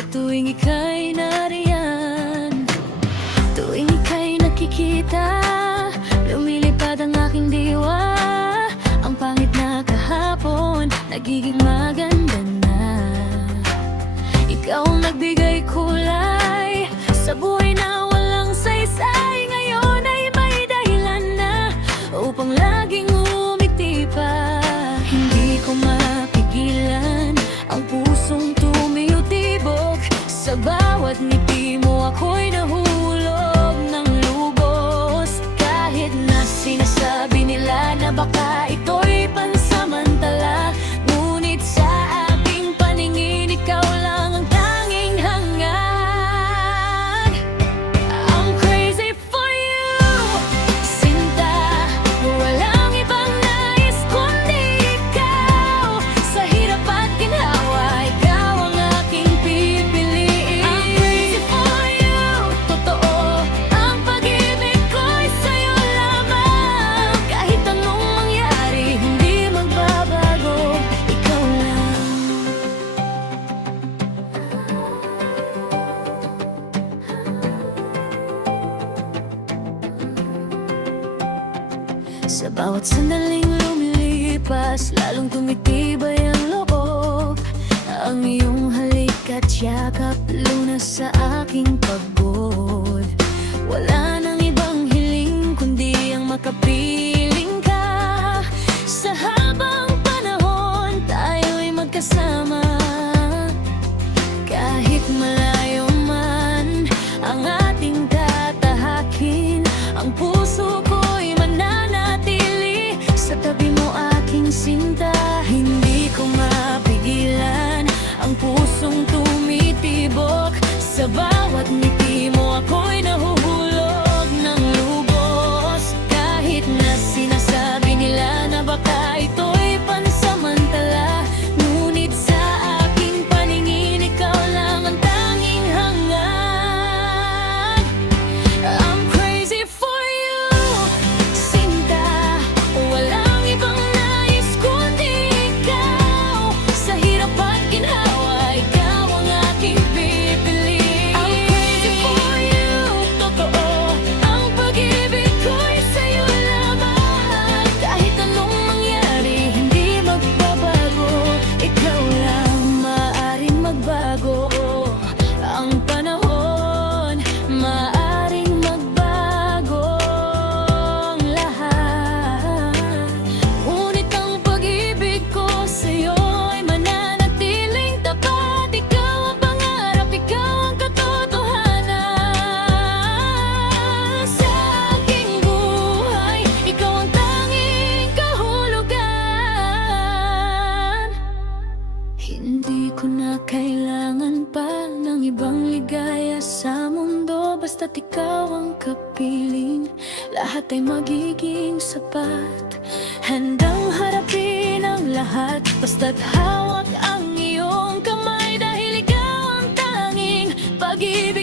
sa tuwing ika'y nariyan. Tuwing ika'y nakikita, lumilipad ang aking diwa. Ang pangit na kahapon, nagiging maganda na. Ikaw ang nagbigay kulay sa buhay na walang saysay. Ngayon ay may dahilan na upang laging umiti pa. Hindi ko mapigilan ang pusong tumiyutibok. Sa bawat ngiti mo ako'y nahulog ng lubos. Kahit na sinasabi nila na baka ito'y pansamantala, ngunit sa aking paningin ikaw lang ang tanging hangad. I'm crazy for you, sinta. Walang ibang nais kundi ikaw. Sa hirap at ginhawa, ikaw ang aking pipiliin. I'm crazy for you, totoo. Ang pag-ibig ko'y sa'yo lamang. Kahit anong mangyari, hindi magbabago. Ikaw lang. Sa bawat sandaling lumilipas, lalong tumitibay ang loob. Ang iyong halik at yakap, lunas sa aking pagod. Wala nang ibang hiling kundi ang makapiling ka. Sa habang panahon, tayo'y magkasama. Kahit malayo man ang ating tatahakin, ang puso ko'y mananatili sa tabi mo, aking sinta. Hindi ko mapigilan ang pusong tumitibok. Sa bawat ngiti mo ako'y nahuhulog ng lubos. Kahit na sinasabi nila na baka ito'y pansamantala, ngunit sa aking paningin ikaw lang ang tanging hangad. I'm crazy for you, sinta. Walang ibang nais kundi ikaw. Sa hirap at ginhawa, ikaw ang aking pipiliin. I'm crazy for you, totoo. Ang pag-ibig ko'y sa'yo lamang. Kahit anong mangyari, hindi magbabago. Ikaw lang maaaring magbago. Ang panahon, maaaring magbago ang lahat. Ngunit ang pag-ibig ko sa'yo ay mananatiling tapat. Ikaw ang pangarap, ikaw ang katotohanan. Sa aking buhay, ikaw ang tanging kahulugan. Hindi ko na kailangan pa ng ibang ligaya sa mundo. Basta't ikaw ang kapiling, lahat ay magiging sapat. Handang harapin ang lahat, basta't hawak ang iyong kamay. Dahil ikaw ang tanging pag-ibig